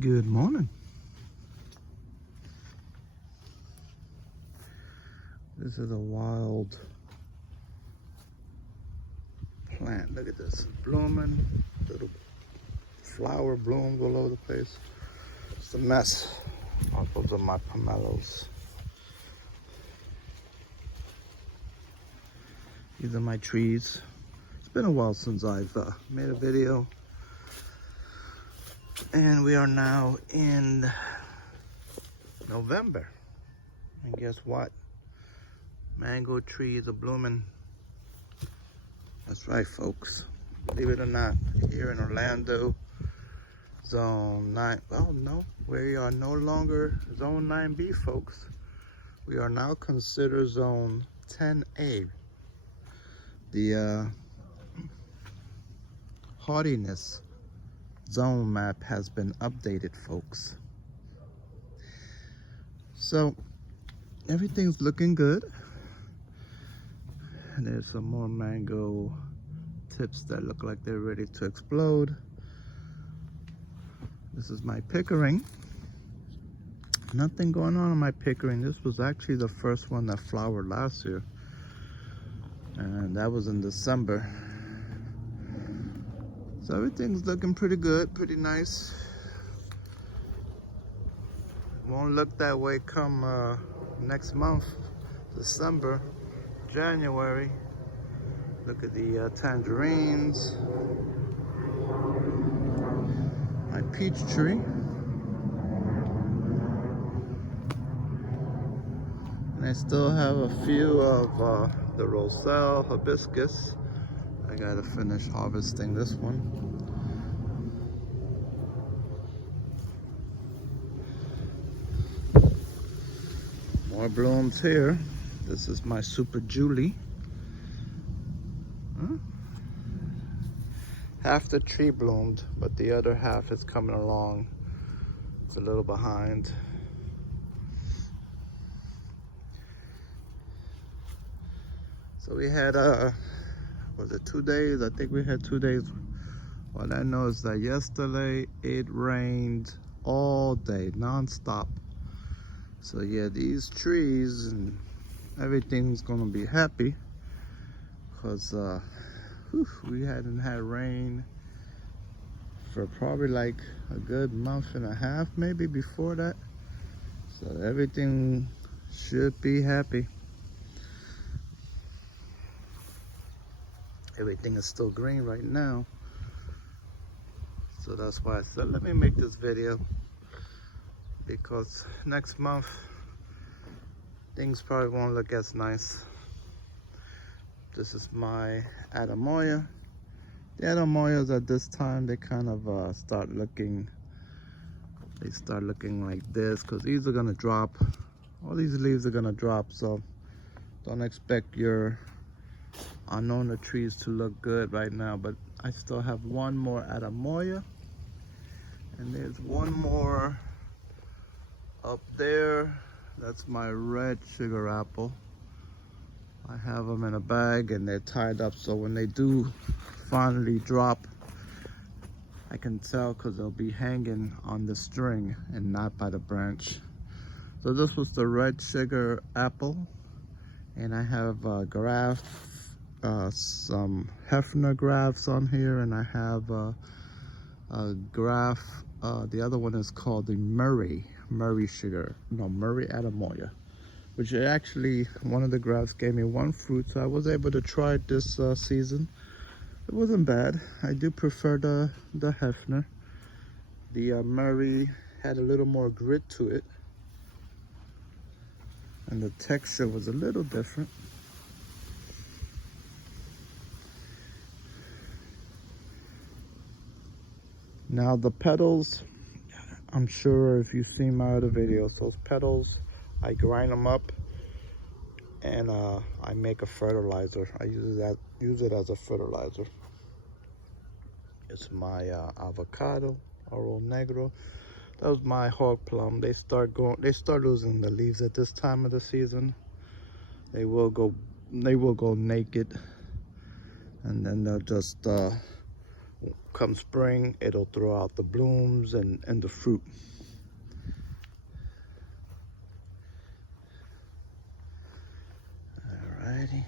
Good morning. This is a wild plant. Look at this. It's blooming. Little flower blooms all over the place. It's a mess. Oh, those are my pomelos. These are my trees. It's been a while since I've made a video. And we are now in November. And guess what? Mango trees are blooming. That's right, folks. Believe it or not, here in Orlando, Zone 9. Well, no, we are no longer Zone 9B, folks. We are now considered Zone 10A. The hardiness zone map has been updated, folks. So everything's looking good. And there's some more mango tips that look like they're ready to explode. This is my Pickering. Nothing going on in my Pickering. This was actually the first one that flowered last year, and that was in December. So everything's looking pretty good, pretty nice. Won't look that way come next month, December, January. Look at the tangerines. My peach tree. And I still have a few of the Roselle hibiscus. I gotta finish harvesting this one. More blooms here. This is my Super Julie. Huh? Half the tree bloomed, but the other half is coming along. It's a little behind. So we had was it 2 days? I think we had 2 days. What I know is that yesterday it rained all day, non-stop. So yeah, these trees and everything's gonna be happy because we hadn't had rain for probably like a good month and a half, maybe before that. So everything should be happy. Everything is still green right now. So that's why I said, let me make this video, because next month things probably won't look as nice. This is my Adamoya. The Adamoyas at this time, they kind of start looking like this, because these are gonna drop. All these leaves are gonna drop, so don't expect your Annona trees to look good right now. But I still have one more Adamoya, and there's one more up there. That's my red sugar apple. I have them in a bag and they're tied up, so when they do finally drop, I can tell because they'll be hanging on the string and not by the branch. So this was the red sugar apple, and I have some Hefner grafts on here, and I have a graft. The other one is called the Murray Adamoya, which actually one of the grafts gave me one fruit, so I was able to try it this season. It wasn't bad. I do prefer the Hefner. The Murray had a little more grit to it, and the texture was a little different. Now the petals, I'm sure if you've seen my other videos, those petals, I grind them up and I make a fertilizer. I use it as a fertilizer. It's my avocado, Oro Negro. That was my hog plum. They start losing the leaves at this time of the season. They will go naked, and then they'll just come spring, it'll throw out the blooms and the fruit. Alrighty.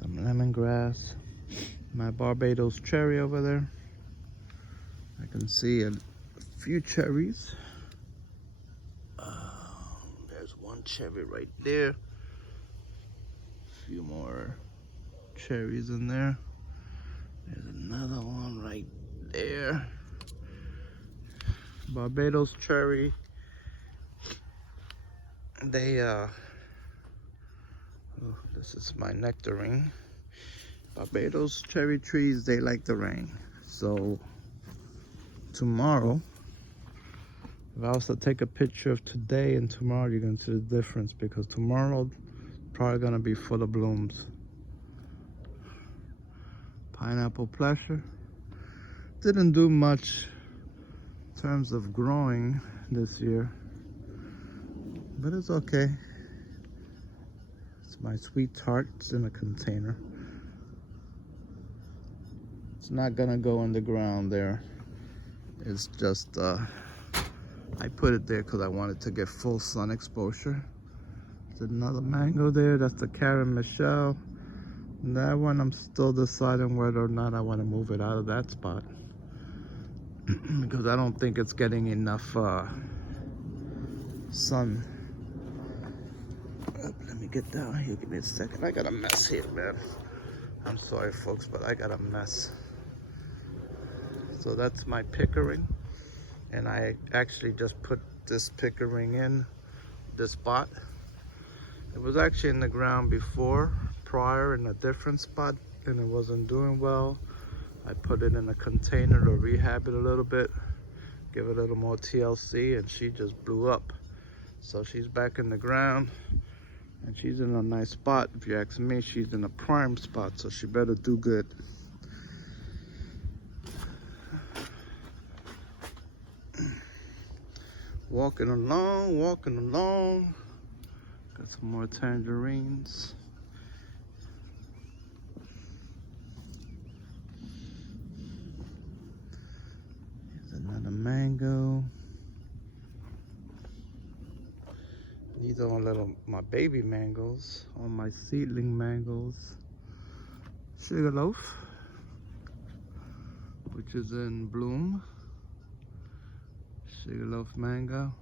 Some lemongrass. My Barbados cherry over there. I can see a few cherries. There's one cherry right there. A few more cherries in there. There's another one right there. Barbados cherry. They oh, this is my nectarine. Barbados cherry trees, they like the rain. So tomorrow, if I was to take a picture of today and tomorrow, you're gonna see the difference, because tomorrow probably gonna be full of blooms. Pineapple pleasure didn't do much in terms of growing this year, but it's okay. It's my sweet tart. It's in a container. It's not gonna go in the ground there. It's just I put it there because I wanted to get full sun exposure. There's another mango there. That's the Karen Michelle. And that one, I'm still deciding whether or not I want to move it out of that spot because I don't think it's getting enough sun. Let me get down here. Give me a second. I got a mess here, man. I'm sorry, folks, but I got a mess. So that's my pickering, and I actually just put this pickering in this spot. It was actually in the ground prior in a different spot, and it wasn't doing well. I put it in a container to rehab it a little bit, give it a little more TLC, and she just blew up. So she's back in the ground, and she's in a nice spot. If you ask me, she's in a prime spot, so she better do good. Walking along. Got some more tangerines. Here's another mango. These are my baby mangoes, all my seedling mangoes. Sugarloaf, which is in bloom. Sugarloaf mango.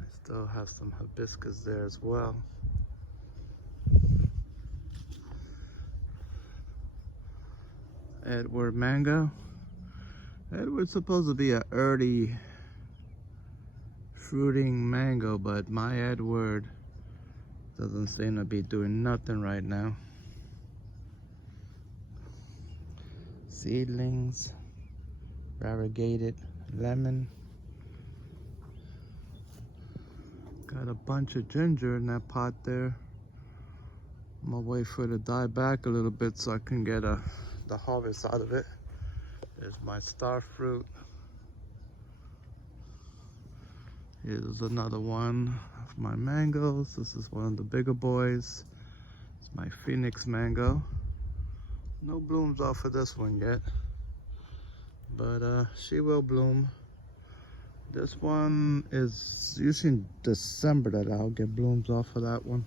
I still have some hibiscus there as well. Edward mango. Edward's supposed to be an early fruiting mango, but my Edward doesn't seem to be doing nothing right now. Seedlings, variegated lemon. Got a bunch of ginger in that pot there. I'm gonna wait for it to die back a little bit so I can get the harvest out of it. There's my star fruit. Here's another one of my mangoes. This is one of the bigger boys. It's my Phoenix mango. No blooms off of this one yet, but she will bloom. This one is usually in December that I'll get blooms off of that one.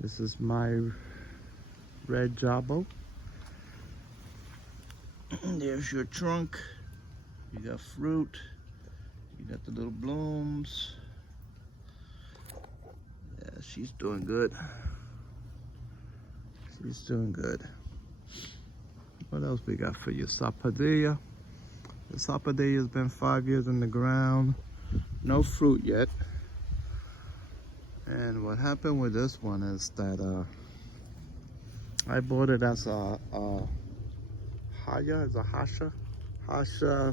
This is my red jabo. There's your trunk. You got fruit. You got the little blooms. Yeah, she's doing good. She's doing good. What else we got for you? Sapodilla. The sapodilla has been 5 years in the ground. No fruit yet. And what happened with this one is that I bought it as a Hasha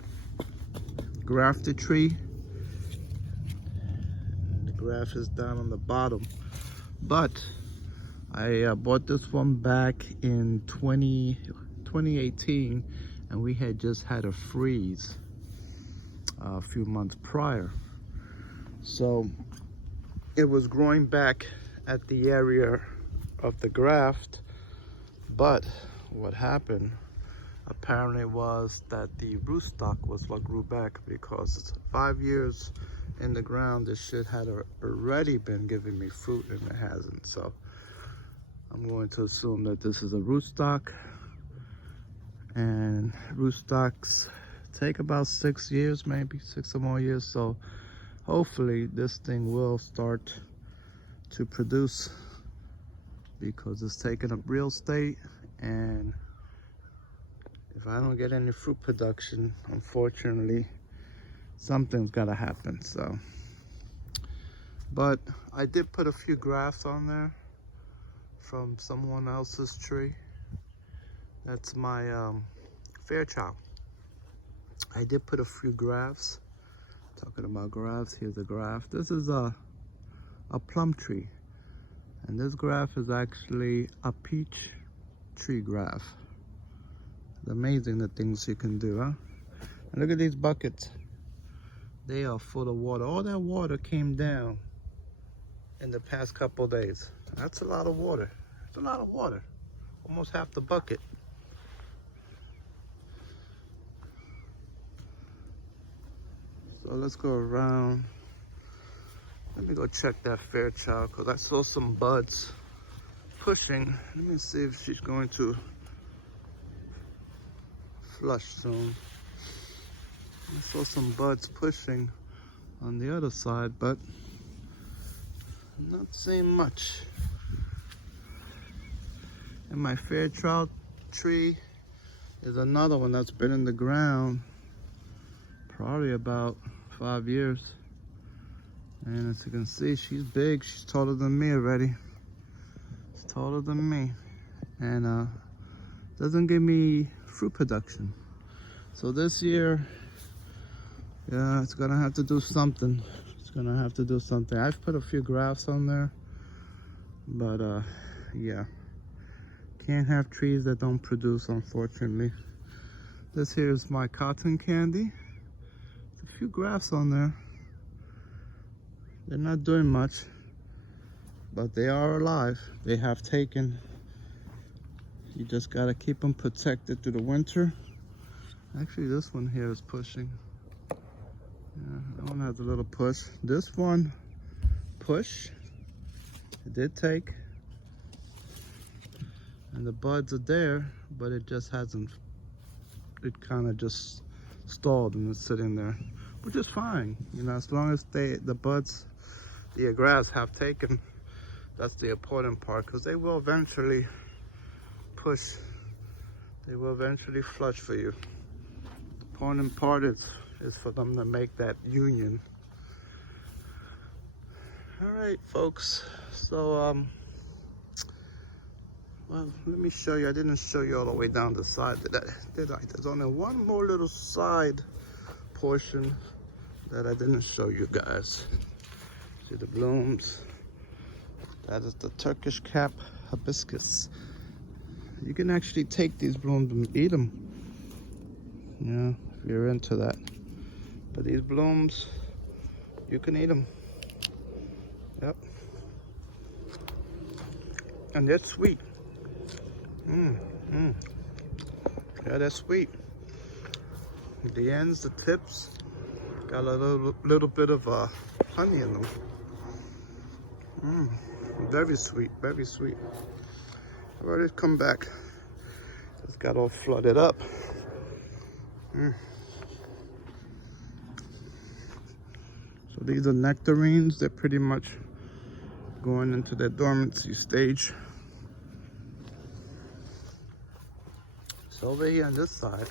grafted tree. The graft is down on the bottom. But I bought this one back in 2018, and we had just had a freeze a few months prior. So it was growing back at the area of the graft, but what happened apparently was that the rootstock was what grew back, because it's 5 years in the ground. This shit had already been giving me fruit and it hasn't. So I'm going to assume that this is a rootstock, and rootstocks take about 6 years, maybe 6 or more years. So hopefully this thing will start to produce, because it's taking up real estate, and if I don't get any fruit production, unfortunately something's gotta happen. So, but I did put a few grafts on there from someone else's tree. That's my Fairchild. I did put a few grafts. Talking about grafts, here's a graft. This is a plum tree, and this graft is actually a peach tree graft. It's amazing the things you can do, huh? And look at these buckets. They are full of water. All that water came down in the past couple days. That's a lot of water. It's a lot of water. Almost half the bucket. So let's go around. Let me go check that Fairchild, because I saw some buds pushing. Let me see if she's going to flush soon. I saw some buds pushing on the other side, but I'm not seeing much. And my Fairchild tree is another one that's been in the ground probably about 5 years. And as you can see, she's big. She's taller than me already. She's taller than me. And doesn't give me fruit production. So this year, yeah, it's gonna have to do something. It's gonna have to do something. I've put a few grafts on there, but yeah, can't have trees that don't produce, unfortunately. This here is my cotton candy. There's a few grafts on there. They're not doing much, but they are alive. They have taken. You just gotta keep them protected through the winter. Actually, this one here is pushing. Yeah, that one has a little push. This one, push. It did take. And the buds are there, but it just hasn't, it kind of just stalled and it's sitting there, which is fine. You know, as long as the buds, the grass have taken, that's the important part, because they will eventually push. They will eventually flush for you. The important part is for them to make that union. All right, folks. So, well, let me show you. I didn't show you all the way down the side. Did I? There's only one more little side portion that I didn't show you guys. See the blooms? That is the Turkish cap hibiscus. You can actually take these blooms and eat them. Yeah, if you're into that. But these blooms, you can eat them. Yep. And they're sweet. Yeah, they're sweet. The ends, the tips, got a little bit of honey in them. Very sweet, very sweet. I've already come back. Just got all flooded up. So these are nectarines. They're pretty much going into their dormancy stage. So over here on this side,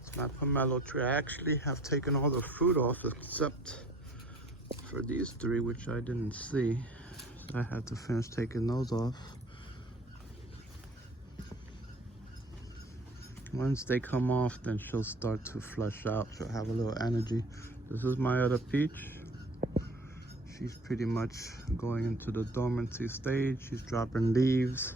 it's my pomelo tree. I actually have taken all the fruit off except for these three, which I didn't see. So I had to finish taking those off. Once they come off, then she'll start to flush out. She'll have a little energy. This is my other peach. She's pretty much going into the dormancy stage. She's dropping leaves.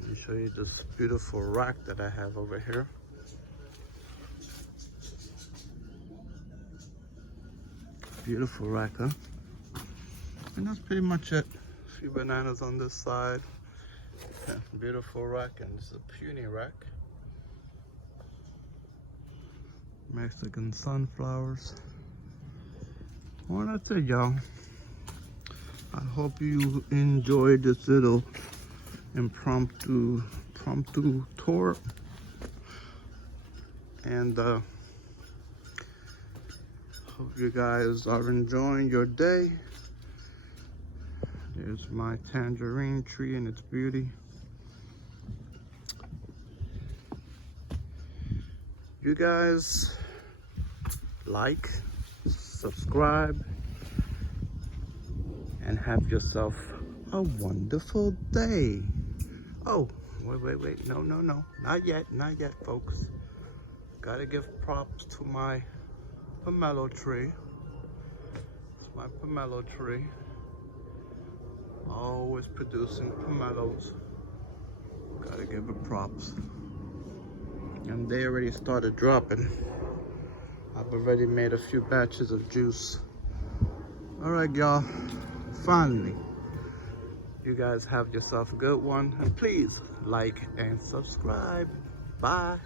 Let me show you this beautiful rack that I have over here. Beautiful rack, huh? And that's pretty much it. A few bananas on this side. Yeah, beautiful rack, and this is a puny rack. Mexican sunflowers. Well, that's it, y'all. I hope you enjoyed this little impromptu tour. And hope you guys are enjoying your day. There's my tangerine tree and its beauty. You guys like, subscribe, and have yourself a wonderful day. Oh, wait, no, not yet, folks. Gotta give props to my pomelo tree. It's my pomelo tree. Always producing pomelos. Gotta give it props. And they already started dropping. I've already made a few batches of juice. All right, y'all. Finally, you guys have yourself a good one. And please like and subscribe. Bye.